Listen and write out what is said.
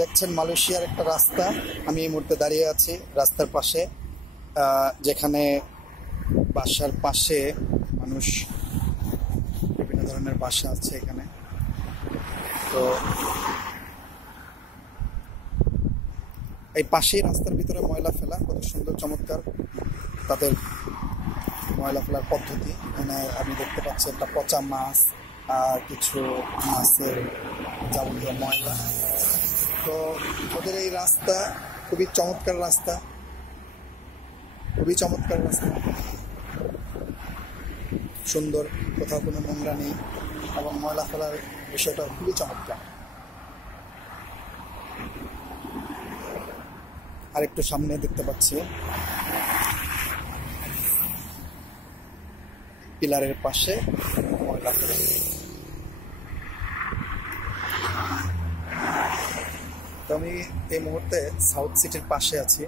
দেখছেন মালয়েশিয়ার একটা রাস্তা। আমি এই মুহূর্তে দাঁড়িয়ে আছি রাস্তার পাশে, যেখানে বাসার পাশে মানুষ, বিভিন্ন ধরনের বাসা আছে এখানে। তো এই পাশেই রাস্তার ভিতরে ময়লা ফেলা, কত সুন্দর চমৎকার তাদের ময়লা ফেলার পদ্ধতি। এখানে আমি দেখতে পাচ্ছি একটা পচা মাছ আর কিছু মাছের যাবতীয় ময়লা। তো ওদের এই রাস্তা খুবই চমৎকার রাস্তা, খুবই চমৎকার রাস্তা, সুন্দর, কোথাও কোনো নোংরা নেই এবং ময়লা ফেলার বিষয়টা খুবই চমৎকার। আর একটু সামনে দেখতে পাচ্ছি পিলারের পাশে ময়লা ফেলা। তো আমি এই মুহূর্তে সাউথ সিটির পাশে আছি।